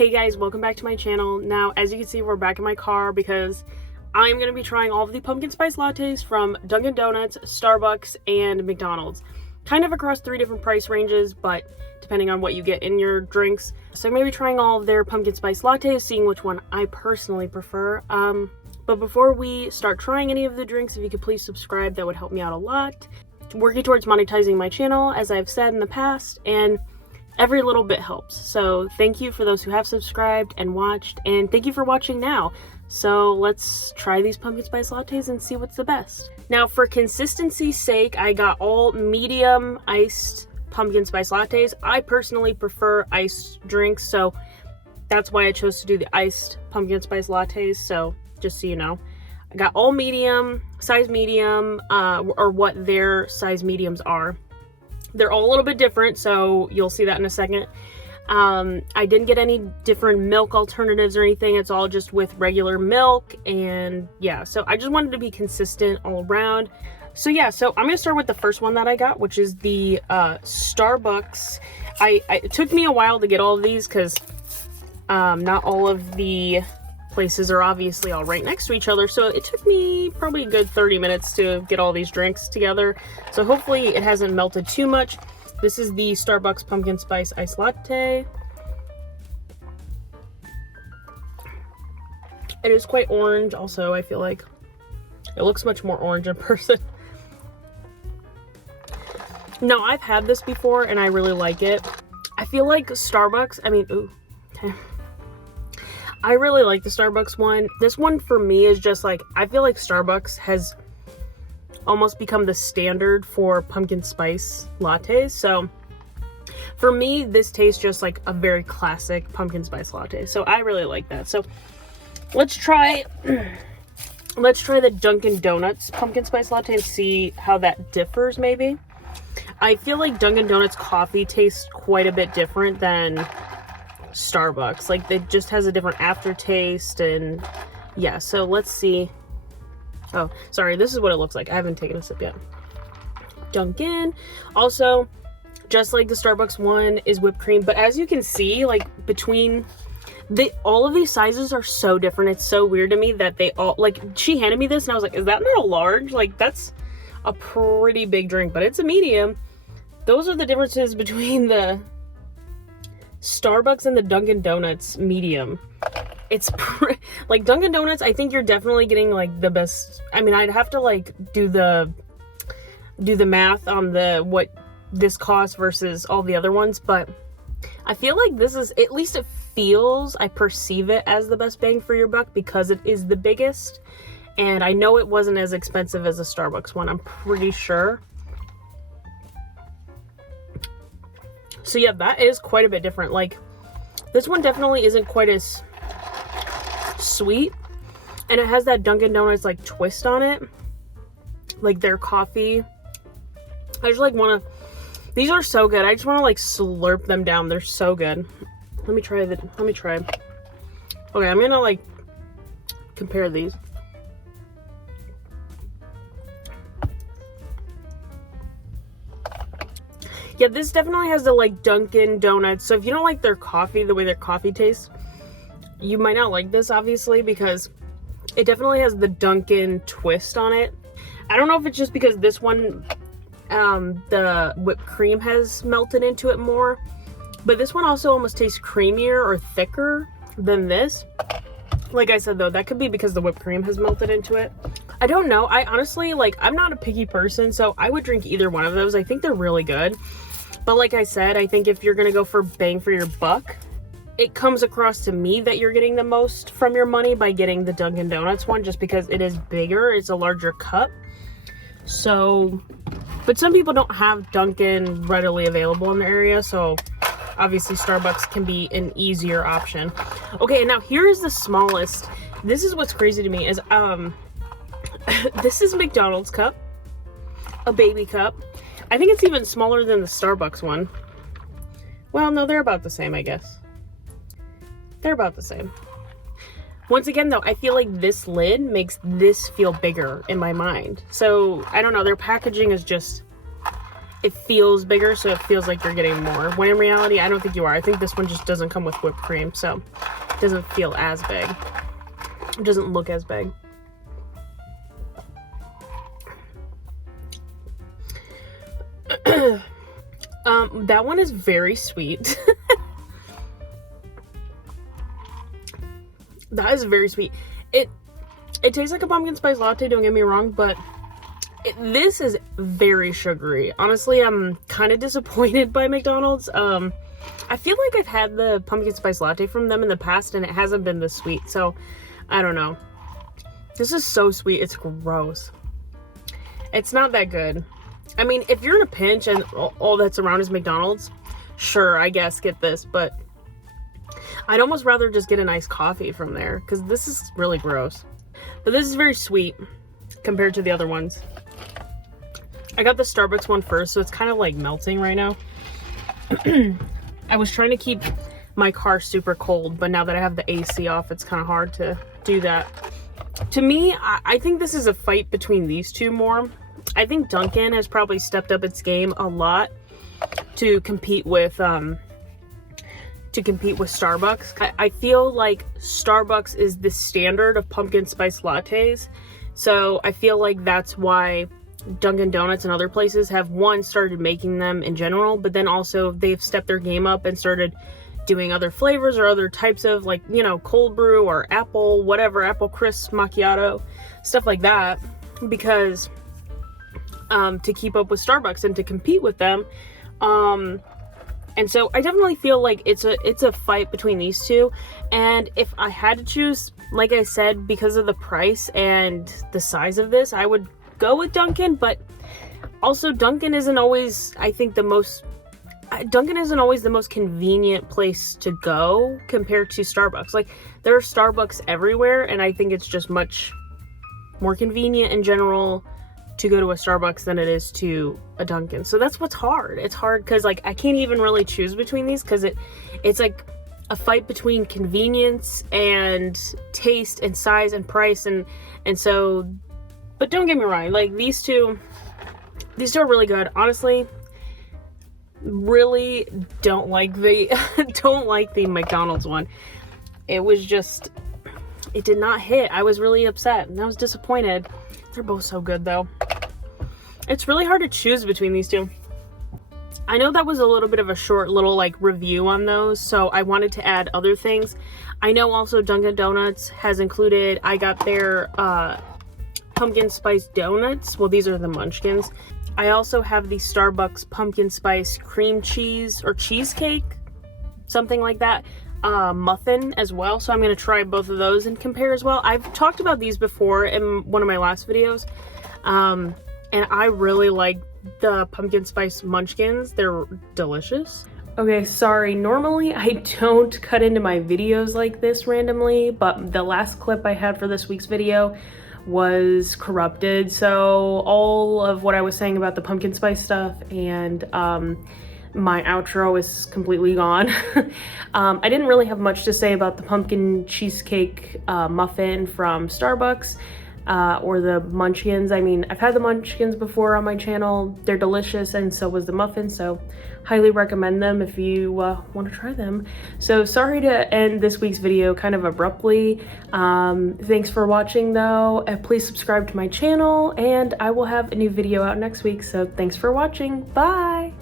Hey guys, welcome back to my channel. Now, as you can see, we're back in my car because I'm going to be trying all of the pumpkin spice lattes from Dunkin' Donuts, Starbucks, and McDonald's. Kind of across 3 different price ranges, but depending on what you get in your drinks. So I'm going to be trying all of their pumpkin spice lattes, seeing which one I personally prefer. But before we start trying any of the drinks, if you could please subscribe, that would help me out a lot. Working towards monetizing my channel, as I've said in the past, and every little bit helps. So thank you for those who have subscribed and watched, and thank you for watching now. So let's try these pumpkin spice lattes and see what's the best. Now, for consistency's sake, I got all medium iced pumpkin spice lattes. I personally prefer iced drinks, so that's why I chose to do the iced pumpkin spice lattes. So just so you know, I got all medium, size medium, or what their size mediums are. They're all a little bit different, so you'll see that in a second. I didn't get any different milk alternatives or anything. It's all just with regular milk, and yeah, so I just wanted to be consistent all around. So yeah, so I'm gonna start with the first one that I got, which is the Starbucks. It took me a while to get all of these because not all of the places are obviously all right next to each other, so it took me probably a good 30 minutes to get all these drinks together. So hopefully it hasn't melted too much. This is the Starbucks pumpkin spice iced latte. It is quite orange also. I feel like it looks much more orange in person. No, I've had this before and I really like it. I feel like Starbucks, okay. I really like the Starbucks one. This one for me is just like, I feel like Starbucks has almost become the standard for pumpkin spice lattes. So for me, this tastes just like a very classic pumpkin spice latte. So I really like that. So let's try the Dunkin' Donuts pumpkin spice latte and see how that differs maybe. I feel like Dunkin' Donuts coffee tastes quite a bit different than Starbucks. Like, it just has a different aftertaste, and yeah, so let's see. Oh, sorry, this is what it looks like. I haven't taken a sip yet. Dunkin', also, just like the Starbucks one, is whipped cream, but as you can see, like, between all of these sizes are so different. It's so weird to me that they all, like, she handed me this and I was like, is that not a large? Like, that's a pretty big drink, but it's a medium. Those are the differences between the Starbucks and the Dunkin' Donuts medium. It's like Dunkin' Donuts, I think you're definitely getting like the best. I mean, I'd have to like do the math on what this costs versus all the other ones, but I feel like this is, at least it feels, I perceive it as the best bang for your buck because it is the biggest, and I know it wasn't as expensive as a Starbucks one, I'm pretty sure. So yeah, that is quite a bit different. Like, this one definitely isn't quite as sweet, and it has that Dunkin' Donuts like twist on it, like their coffee. I just like want to, these are so good. I just want to like slurp them down. They're so good. Let me try. Okay, I'm gonna like compare these. Yeah, this definitely has the like Dunkin' Donuts. So if you don't like their coffee, the way their coffee tastes, you might not like this, obviously, because it definitely has the Dunkin' twist on it. I don't know if it's just because this one, the whipped cream has melted into it more, but this one also almost tastes creamier or thicker than this. Like I said, though, that could be because the whipped cream has melted into it. I don't know. I honestly, like, I'm not a picky person, so I would drink either one of those. I think they're really good. But like I said, I think if you're gonna go for bang for your buck, it comes across to me that you're getting the most from your money by getting the Dunkin' Donuts one, just because it is bigger, it's a larger cup. So, but some people don't have Dunkin' readily available in the area, so obviously Starbucks can be an easier option. Okay, and now here is the smallest. This is what's crazy to me is, this is McDonald's cup, a baby cup. I think it's even smaller than the Starbucks one. Well, no, they're about the same, I guess. They're about the same. Once again, though, I feel like this lid makes this feel bigger in my mind. So, I don't know, their packaging is just, it feels bigger, so it feels like you're getting more. When in reality, I don't think you are. I think this one just doesn't come with whipped cream, so it doesn't feel as big. It doesn't look as big. That one is very sweet. That is very sweet. It tastes like a pumpkin spice latte, don't get me wrong, but this is very sugary. Honestly, I'm kind of disappointed by McDonald's. I feel like I've had the pumpkin spice latte from them in the past and it hasn't been this sweet, so I don't know. This is so sweet, it's gross. It's not that good. I mean, if you're in a pinch and all that's around is McDonald's, sure, I guess get this, but I'd almost rather just get a nice coffee from there, because this is really gross. But this is very sweet compared to the other ones. I got the Starbucks one first, so it's kind of like melting right now. I was trying to keep my car super cold, but now that I have the AC off, it's kind of hard to do that. To me, I think this is a fight between these two more. I think Dunkin has probably stepped up its game a lot to compete with Starbucks. I feel like Starbucks is the standard of pumpkin spice lattes, so I feel like that's why Dunkin' Donuts and other places have, one, started making them in general, but then also they've stepped their game up and started doing other flavors or other types of, like, you know, cold brew or apple, whatever, apple crisp macchiato, stuff like that, because to keep up with Starbucks and to compete with them. And so I definitely feel like it's a fight between these two. And if I had to choose, like I said, because of the price and the size of this, I would go with Dunkin'. But also Dunkin' isn't always, I think, Dunkin' isn't always the most convenient place to go compared to Starbucks. Like, there are Starbucks everywhere, and I think it's just much more convenient in general to go to a Starbucks than it is to a Dunkin'. So that's what's hard. It's hard because, like, I can't even really choose between these because it's like a fight between convenience and taste and size and price, and so, but don't get me wrong, like, these two are really good. Honestly, really don't like the McDonald's one. It was just, it did not hit. I was really upset and I was disappointed. They're both so good though. It's really hard to choose between these two. I know that was a little bit of a short little like review on those, so I wanted to add other things. I know also Dunkin' Donuts has included, I got their pumpkin spice donuts. Well, these are the munchkins. I also have the Starbucks pumpkin spice cream cheese or cheesecake, something like that, muffin as well. So I'm going to try both of those and compare as well. I've talked about these before in one of my last videos, and I really like the pumpkin spice munchkins. They're delicious. Okay, sorry, normally I don't cut into my videos like this randomly, but the last clip I had for this week's video was corrupted, so all of what I was saying about the pumpkin spice stuff and my outro is completely gone. I didn't really have much to say about the pumpkin cheesecake muffin from Starbucks or the munchkins. I mean, I've had the munchkins before on my channel. They're delicious, and so was the muffin, so highly recommend them if you want to try them. So sorry to end this week's video kind of abruptly. Thanks for watching though. Please subscribe to my channel, and I will have a new video out next week. So thanks for watching. Bye.